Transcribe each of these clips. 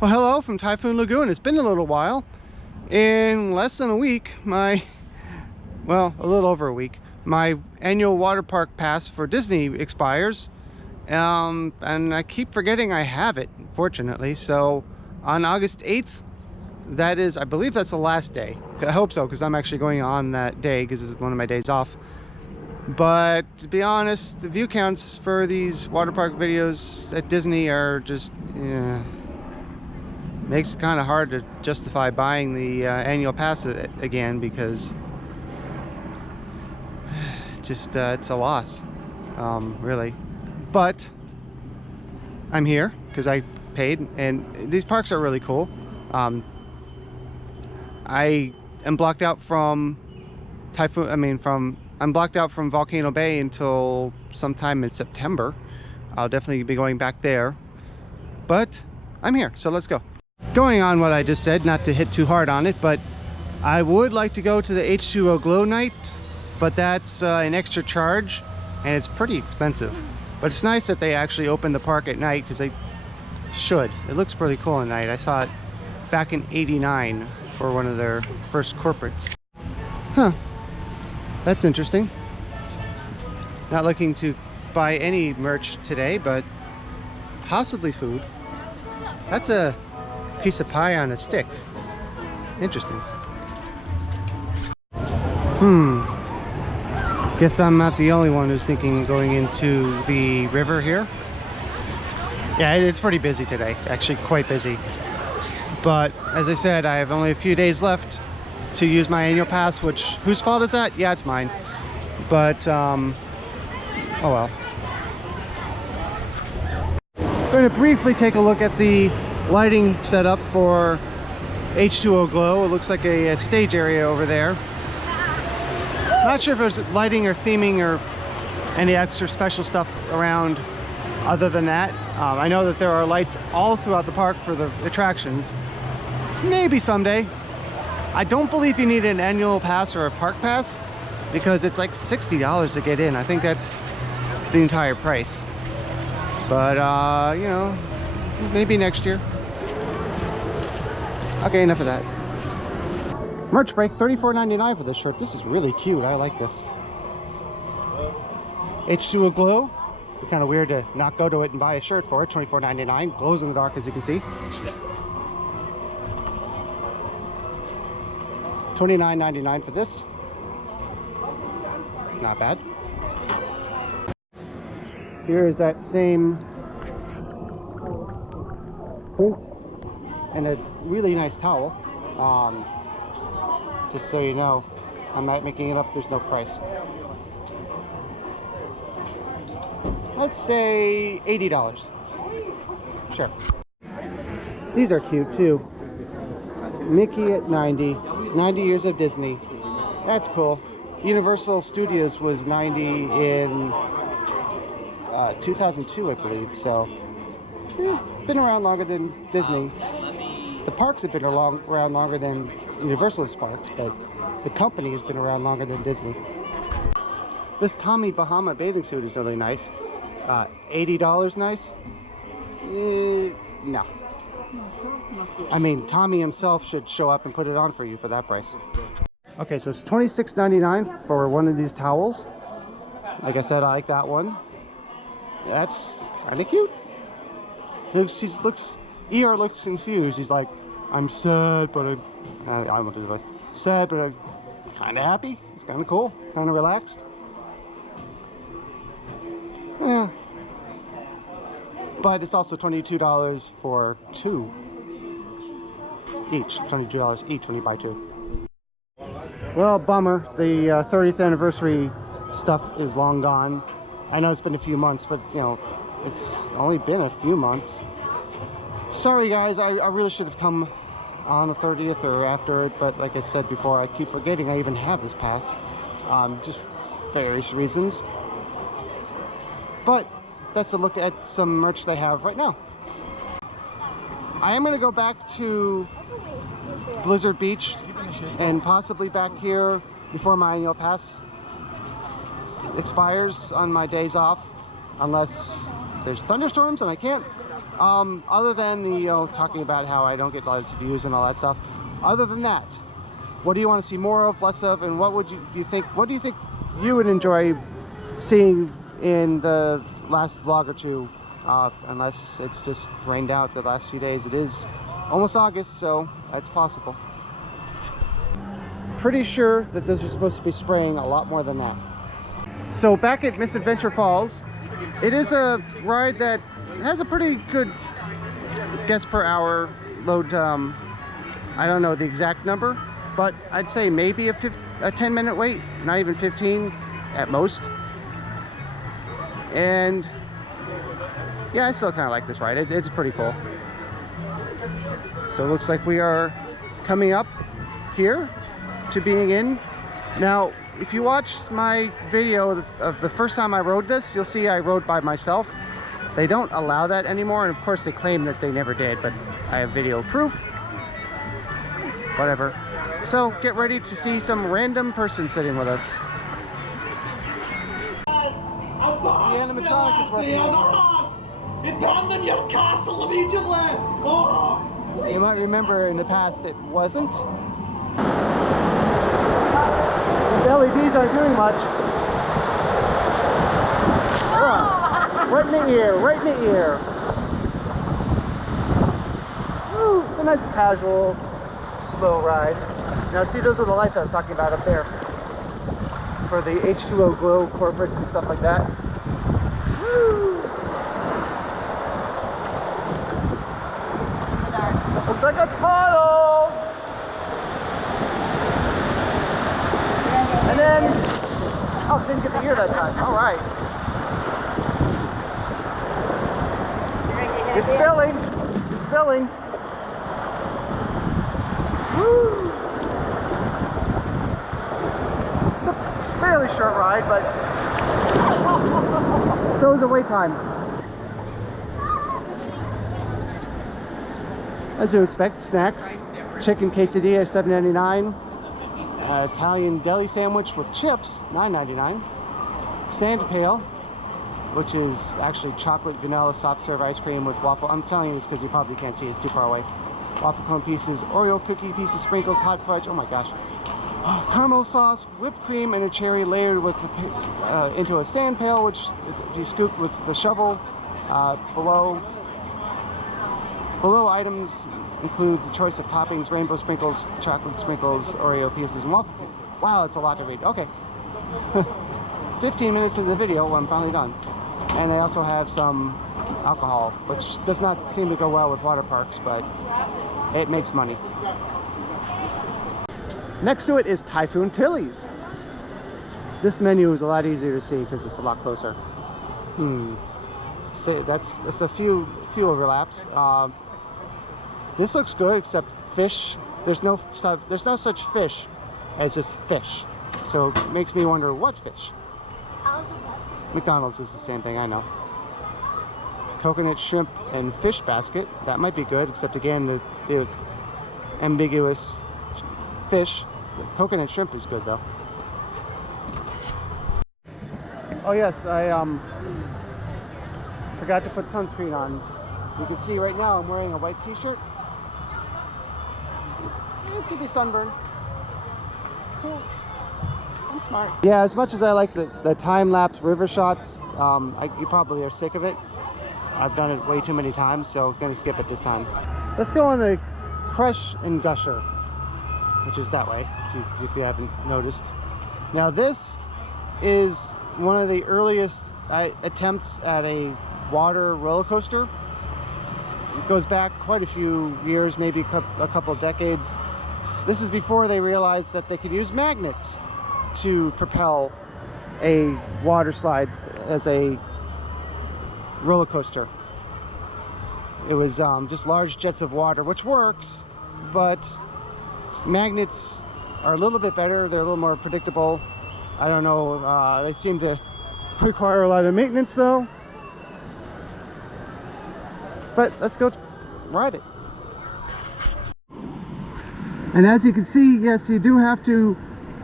Well, hello from Typhoon Lagoon. It's been a little while. In less than a week, a little over a week, my annual water park pass for Disney expires. And I keep forgetting I have it, fortunately. So on August 8th, that is, I believe that's the last day. I hope so, because I'm actually going on that day because it's one of my days off. But to be honest, the view counts for these water park videos at Disney are just, makes it kind of hard to justify buying the annual pass again, because just it's a loss, really. But I'm here because I paid, and these parks are really cool. I am blocked out from I'm blocked out from Volcano Bay until sometime in September. I'll definitely be going back there, but I'm here, so let's go. Going on what I just said, not to hit too hard on it, but I would like to go to the H2O Glow night, but that's an extra charge and it's pretty expensive. But it's nice that they actually open the park at night, because they should. It looks pretty cool at night. I saw it back in '89 for one of their first corporates. Huh, that's interesting. Not looking to buy any merch today, but possibly food. That's a piece of pie on a stick. Interesting. Guess I'm not the only one who's thinking of going into the river here. Yeah, it's pretty busy today. Actually, quite busy. But as I said, I have only a few days left to use my annual pass, which, whose fault is that? Yeah, it's mine. But, oh well. I'm going to briefly take a look at the lighting setup for H2O Glow. It looks like a stage area over there. Not sure if there's lighting or theming or any extra special stuff around other than that. I know that there are lights all throughout the park for the attractions. Maybe someday. I don't believe you need an annual pass or a park pass, because it's like $60 to get in. I think that's the entire price. But, you know, maybe next year. Okay, enough of that. Merch break, $34.99 for this shirt. This is really cute. I like this. H2O Glow. It's kind of weird to not go to it and buy a shirt for it. $24.99. Glows in the dark, as you can see. $29.99 for this. Not bad. Here is that same print and a really nice towel. Just so you know, I'm not making it up, there's no price. Let's say $80. Sure. These are cute too. Mickey at 90 years of Disney. That's cool. Universal Studios was 90 in 2002, I believe. So, been around longer than Disney. The parks have been around longer than Universal's parks, but the company has been around longer than Disney. This Tommy Bahama bathing suit is really nice. $80 nice? No. I mean, Tommy himself should show up and put it on for you for that price. Okay, so it's $26.99 for one of these towels. Like I said, I like that one. That's kind of cute. ER looks confused. He's like, I'm sad, but I won't do the voice. Sad, but I'm kind of happy. It's kind of cool, kind of relaxed. Yeah. But it's also $22 for two each. $22 each when you buy two. Well, bummer. The 30th anniversary stuff is long gone. I know it's been a few months, but you know, it's only been a few months. Sorry guys, I really should have come on the 30th or after it, but like I said before, I keep forgetting I even have this pass. Just various reasons. But that's a look at some merch they have right now. I am going to go back to Blizzard Beach and possibly back here before my annual pass expires on my days off, unless there's thunderstorms and I can't Other than the, talking about how I don't get lots of views and all that stuff, other than that, what do you want to see more of, less of, and what would you think, what do you think you would enjoy seeing in the last vlog or two, unless it's just rained out the last few days. It is almost August, so that's possible. Pretty sure that those are supposed to be spraying a lot more than that. So back at Misadventure Falls, it is a ride that has a pretty good guess per hour load. I don't know the exact number, but I'd say maybe a 10-minute wait, not even 15 at most. And yeah, I still kind of like this ride. It's pretty cool. So it looks like we are coming up here to being in. Now, if you watched my video of the first time I rode this, you'll see I rode by myself. They don't allow that anymore, and of course they claim that they never did, but I have video proof. Whatever. So get ready to see some random person sitting with us. The animatronic is working. It dawned on your castle immediately. Oh, you might remember in the past it wasn't. The LEDs aren't doing much. Right in the ear, right in the ear. Woo, it's a nice casual, slow ride. Now see, those are the lights I was talking about up there for the H2O glow corporates and stuff like that. Woo. Looks like a tunnel. And then, oh, didn't get the ear that time. All right. You're spilling. You're spilling. Woo. It's a fairly short ride, but so is the wait time. As you expect, snacks. Chicken quesadilla, $7.99. Italian deli sandwich with chips, $9.99. Sand pail, which is actually chocolate vanilla soft serve ice cream with waffle. I'm telling you this because you probably can't see it, it's too far away. Waffle cone pieces, Oreo cookie pieces, sprinkles, hot fudge, oh my gosh. Caramel sauce, whipped cream, and a cherry layered with into a sand pail, which you scoop with the shovel. Below items includes a choice of toppings, rainbow sprinkles, chocolate sprinkles, Oreo pieces, and waffle. Wow, that's a lot to read. Okay. 15 minutes into the video, I'm finally done. And they also have some alcohol, which does not seem to go well with water parks, but it makes money. Next to it is Typhoon Tilly's. This menu is a lot easier to see because it's a lot closer. So that's a few overlaps. This looks good, except fish. There's no such fish as just fish. So it makes me wonder what fish. McDonald's is the same thing, I know. Coconut shrimp and fish basket. That might be good, except again the ambiguous fish. The coconut shrimp is good though. Oh yes, I forgot to put sunscreen on. You can see right now I'm wearing a white t-shirt. This could be sunburned. Cool. I'm smart. Yeah, as much as I like the time-lapse river shots, you probably are sick of it. I've done it way too many times, so I'm going to skip it this time. Let's go on the Crush and Gusher, which is that way, if you haven't noticed. Now this is one of the earliest attempts at a water roller coaster. It goes back quite a few years, maybe a couple of decades. This is before they realized that they could use magnets to propel a water slide as a roller coaster. It was just large jets of water, which works, but magnets are a little bit better. They're a little more predictable. I don't know, they seem to require a lot of maintenance though. But let's go ride it. And as you can see, yes, you do have to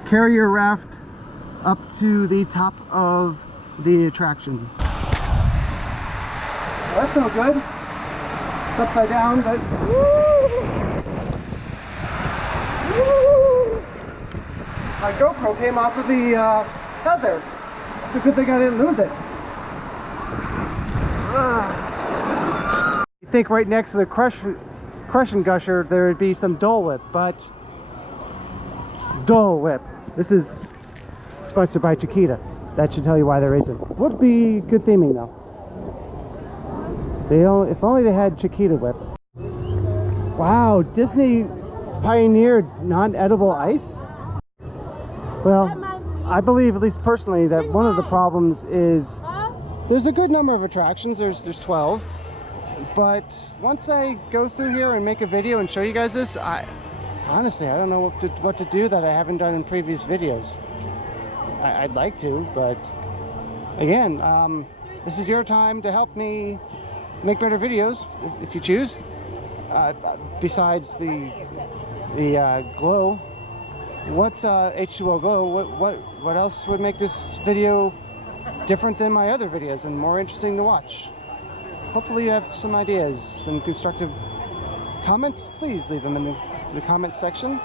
carry your raft up to the top of the attraction. Well, that's no good. It's upside down, but my GoPro came off of the tether. It's a good thing I didn't lose it. You think right next to the crushing gusher there would be some Dole Whip, but Dole Whip. This is sponsored by Chiquita. That should tell you why there isn't. Would be good theming though. If only they had Chiquita Whip. Wow, Disney pioneered non-edible ice? Well, I believe, at least personally, that one of the problems is there's a good number of attractions. There's 12. But once I go through here and make a video and show you guys this, honestly, I don't know what to do that I haven't done in previous videos. I'd like to, but again, this is your time to help me make better videos if you choose. Besides the glow, what's H2O glow? What else would make this video different than my other videos and more interesting to watch? Hopefully you have some ideas, some constructive comments. Please leave them in the comment section.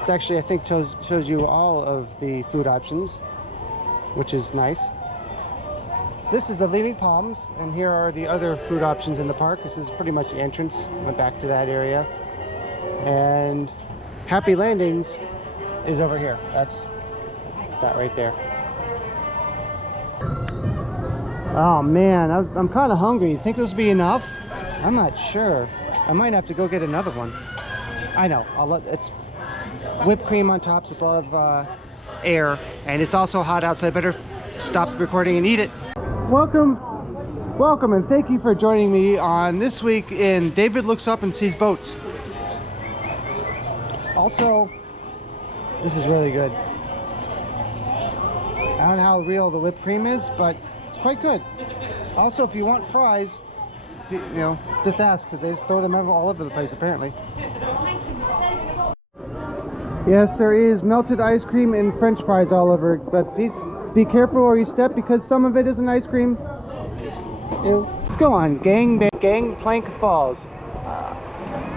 It's actually, I think, shows you all of the food options, which is nice. This is the Leaning Palms, and here are the other food options in the park. This is pretty much the entrance. Went back to that area. And Happy Landings is over here. That's that right there. Oh man, I'm kind of hungry. You think this will be enough? I'm not sure. I might have to go get another one. I know. It's whipped cream on top, so it's a lot of air, and it's also hot out, so I better stop recording and eat it. Welcome, and thank you for joining me on this week in David Looks Up and Sees Boats. Also, this is really good. I don't know how real the whipped cream is, but it's quite good. Also, if you want fries, you know, just ask, because they just throw them all over the place apparently. Yes, there is melted ice cream and French fries all over, but please be careful where you step, because some of it isn't ice cream. Ew. Let's go on Gangplank Falls.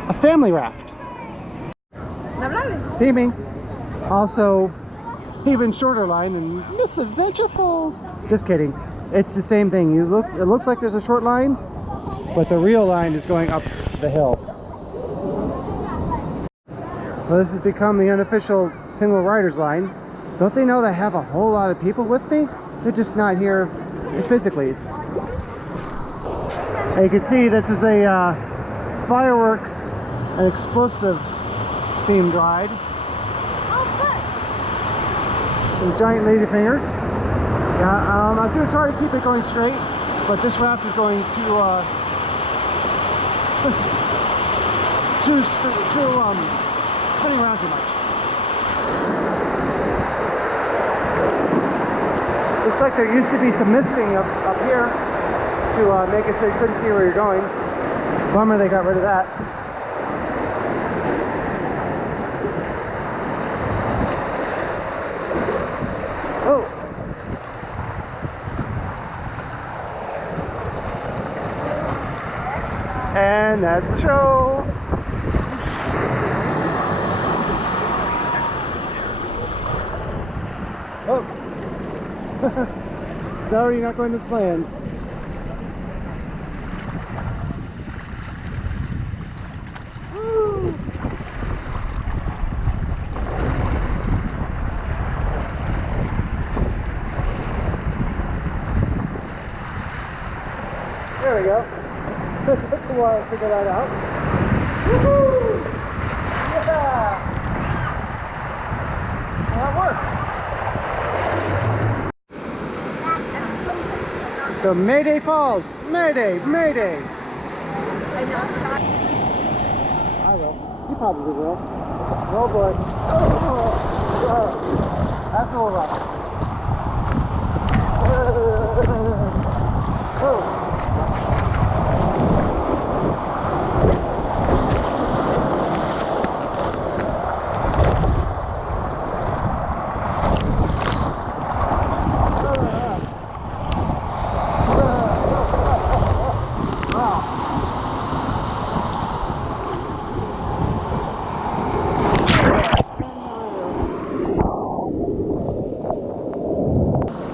A family raft. Theming. Also, even shorter line and Misadventure Falls. Just kidding. It's the same thing. It looks like there's a short line, but the real line is going up the hill. Well, this has become the unofficial single rider's line. Don't they know that I have a whole lot of people with me? They're just not here physically. And you can see this is a fireworks and explosives themed ride. Some giant lady fingers. Yeah, I was going to try to keep it going straight, but this raft is going too spinning around too much. Looks like there used to be some misting up here to make it so you couldn't see where you're going. Bummer they got rid of that. Oh! And that's the show! Oh! Sorry, you're not going as planned. Woo! There we go. It took a while to figure that out. Woohoo! Yeah! Well, that worked. So Mayday Falls! Mayday! Mayday! I will. You probably will. Oh boy. Oh. That's a little rough. Oh.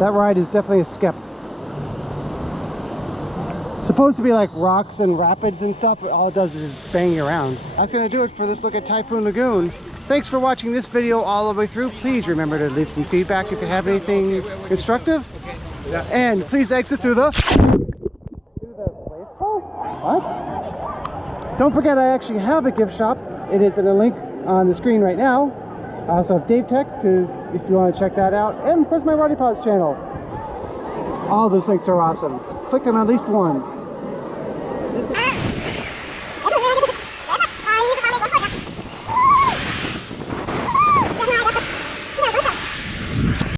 That ride is definitely a skip. Supposed to be like rocks and rapids and stuff, but all it does is bang you around. That's gonna do it for this look at Typhoon Lagoon. Thanks for watching this video all the way through. Please remember to leave some feedback if you have anything instructive. And please exit through the... What? Don't forget I actually have a gift shop. It is in a link on the screen right now. I also have Dave Tech if you want to check that out. And of course my Roddy Paws channel. All those links are awesome. Click on at least one.